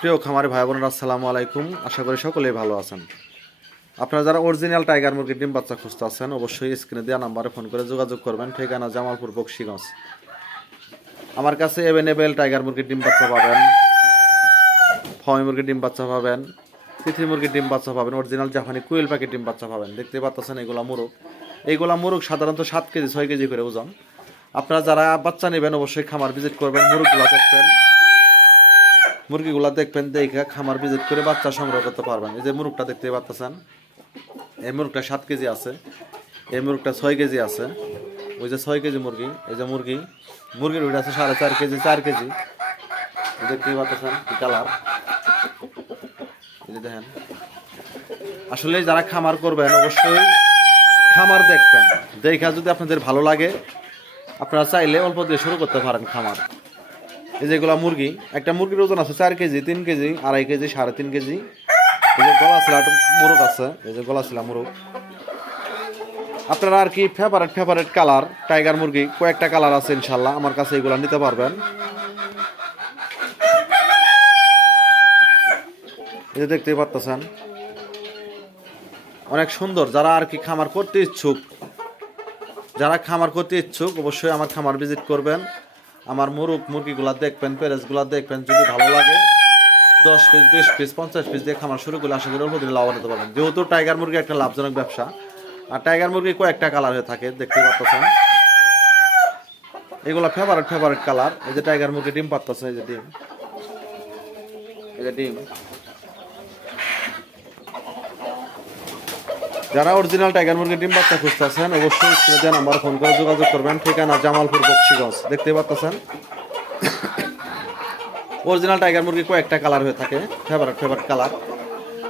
প্রিয় খামারি ভাই বোনেরা আসসালামু আলাইকুম। আশা করি সকলেই ভালো আছেন। আপনারা যারা অরিজিনাল টাইগার মুরগির ডিম বাচ্চা খুঁজতে আছেন অবশ্যই স্ক্রিনে দেওয়া নাম্বারে ফোন করে যোগাযোগ করবেন। ঠিকানা জামালপুর বকশীগঞ্জ। আমার কাছে অ্যাভেলেবেল টাইগার মুরগির ডিম বাচ্চা পাবেন, ফয় মুরগির ডিম বাচ্চা পাবেন, তিথি মুরগির ডিম বাচ্চা পাবেন, অরিজিনাল জাপানি কুইল পাখির ডিম বাচ্চা পাবেন। দেখতে পাচ্ছেন এগুলা মুরগ। এইগুলা মুরগ সাধারণত 7 কেজি 6 কেজি করে ওজন। আপনারা যারা বাচ্চা নেবেন অবশ্যই খামার ভিজিট করবেন, মুরগগুলা দেখবেন, মুরগিগুলা দেখবেন, দেখে খামার ভিজিট করে বাচ্চা সংগ্রহ করতে পারবেন। এই যে মুরগটা দেখতে পাচ্ছেন, এই মুরগটা 7 কেজি আছে, এই মুরগটা 6 কেজি আছে। ওই যে 6 কেজি মুরগি, এই যে মুরগির ওইটা আছে 4.5 কেজি 4 কেজি। দেখতে পাচ্ছেন কি কালার, এই যে দেখেন। আসলে যারা খামার করবেন অবশ্যই খামার দেখবেন, দেখা যদি আপনাদের ভালো লাগে আপনারা চাইলে অল্প দিয়ে শুরু করতে পারেন খামার। এই যেগুলা মুরগি, একটা মুরগির ওজন আছে 4 কেজি 3 কেজি 2.5 কেজি 3.5 কেজি। এই যে গলাশিলা মোরগ আছে, এই যে গলাশিলা মোরগ। আপনারা আর কি ফেভারেট কালার টাইগার মুরগি কয়েকটা কালার আছে ইনশাল্লাহ, আমার কাছে এগুলা নিতে পারবেন। এই যে দেখতেই পাচ্ছেন অনেক সুন্দর। যারা আর কি খামার করতে ইচ্ছুক অবশ্যই আমার খামার ভিজিট করবেন। আমার মুরগিগুলা দেখবেন, পেরেজগুলা দেখবেন, যদি ভালো লাগে 10 পিস 20 পিস 50 পিস দিয়ে খামার শুরু করলে আশা করি অল্প দিনে লাভ হতে পারবেন। যেহেতু টাইগার মুরগি একটা লাভজনক ব্যবসা, আর টাইগার মুরগি কয়েকটা কালার হয়ে থাকে দেখতে পাচ্ছেন। এগুলা ফেভারেট কালার। এই যে টাইগার মুরগি ডিম পাচ্ছেন, এই যে ডিম, এই যে ডিম। যারা অরিজিনাল টাইগার মুরগির ডিম বাচ্চা খুঁজতেছেন অবশ্যই স্ক্রিনে দেওয়া নাম্বারে ফোন করে যোগাযোগ করবেন। ঠিকানা জামালপুর বকশীগঞ্জ। দেখতে পাচ্ছেন অরিজিনাল টাইগার মুরগি কয়েকটা কালার হয়ে থাকে, ফেভারেট কালার।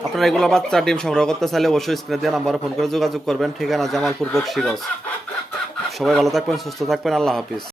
আপনারা এগুলো বাচ্চা ডিম সংগ্রহ করতে চাইলে অবশ্যই স্ক্রিনে দেওয়া নাম্বারে ফোন করে যোগাযোগ করবেন। ঠিকানা জামালপুর বকশীগঞ্জ। সবাই ভালো থাকবেন, সুস্থ থাকবেন। আল্লাহ হাফিজ।